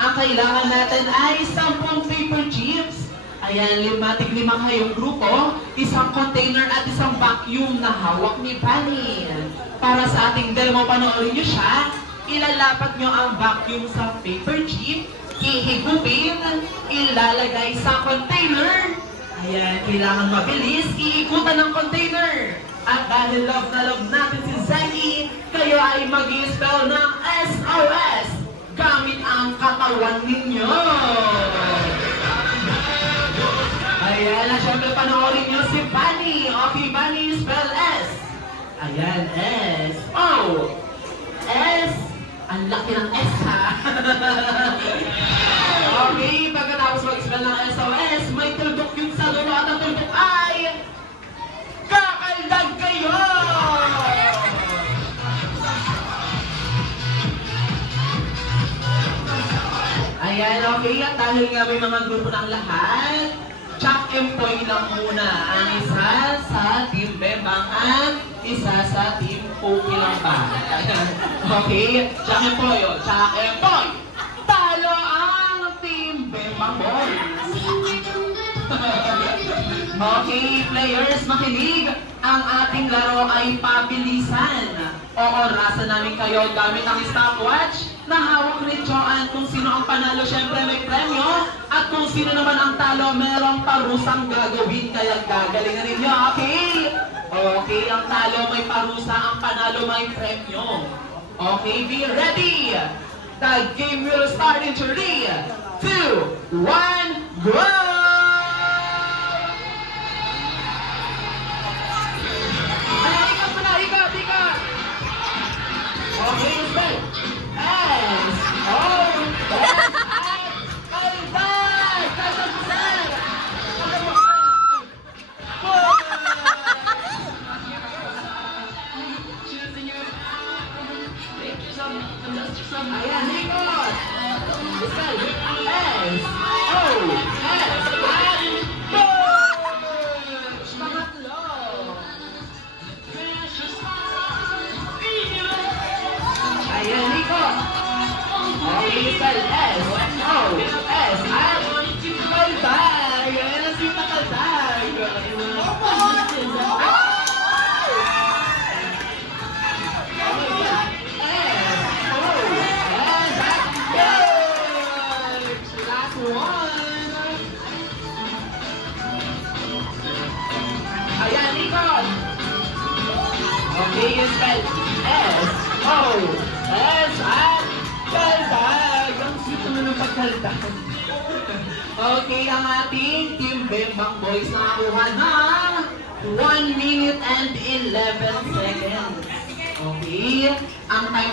ang kailangan natin ay 10 paper chips. Ayan, 5 kayong grupo, isang container at isang vacuum na hawak ni Bunny. Para sa ating demo, panoorin nyo siya. Ilalapat nyo ang vacuum sa paper chip, ihigupin, ilalagay sa container. Ayan, kailangan mabilis, iikutan ng container. At dahil love na love natin si Zeki, kayo ay mag-i-spell ng SOS gamit ang katawan ninyo. Ayan, at syempre panoorin nyo si Bunny. Okay, Bunny, spell S. Ayan, S. O. S. Ang laki ng S, ha? Okay, pagkatapos mag-spell ng SOS, may tuldok yung sa dulo at ang tuldok ay kakaldag kayo! Ayan, okay. At dahil nga may mga grupo ng lahat, Jack and Poy lang muna. Ang isa sa Team Bembang at isa sa Team Poki lang ba? Okay, Jack and Poy. Jack and Poy. Talo ang Team Bembang Boys. Okay, players, makinig. Ang ating laro ay pabilisan. Oorasan namin kayo gamit ang stopwatch na hawak ni Joanne. Kung sino ang panalo, syempre may premyo. At kung sino naman ang talo, merong parusang gagawin. Kaya gagalingan ninyo, okay? Okay, ang talo may parusa, ang panalo may premyo. Okay, be ready! The game will start in 3, 2, 1, go! Okay, spell. S. O. S. Kaldag! Kaldag! Ayan, likod! Spell. S. O. S. Pangatlo! Ayan, Nico. Okay, spell S, O, S, at kaldag. Ayan ang sweet na kaldag. Last one. Ayan, Nico. Okay, you spell S, O, S, at kaldag! Ang sweet naman ng pagkaldag. Okay, ang ating Team Bembang Boys nakakuha ng 1 minute and 11 seconds. Okay, ang time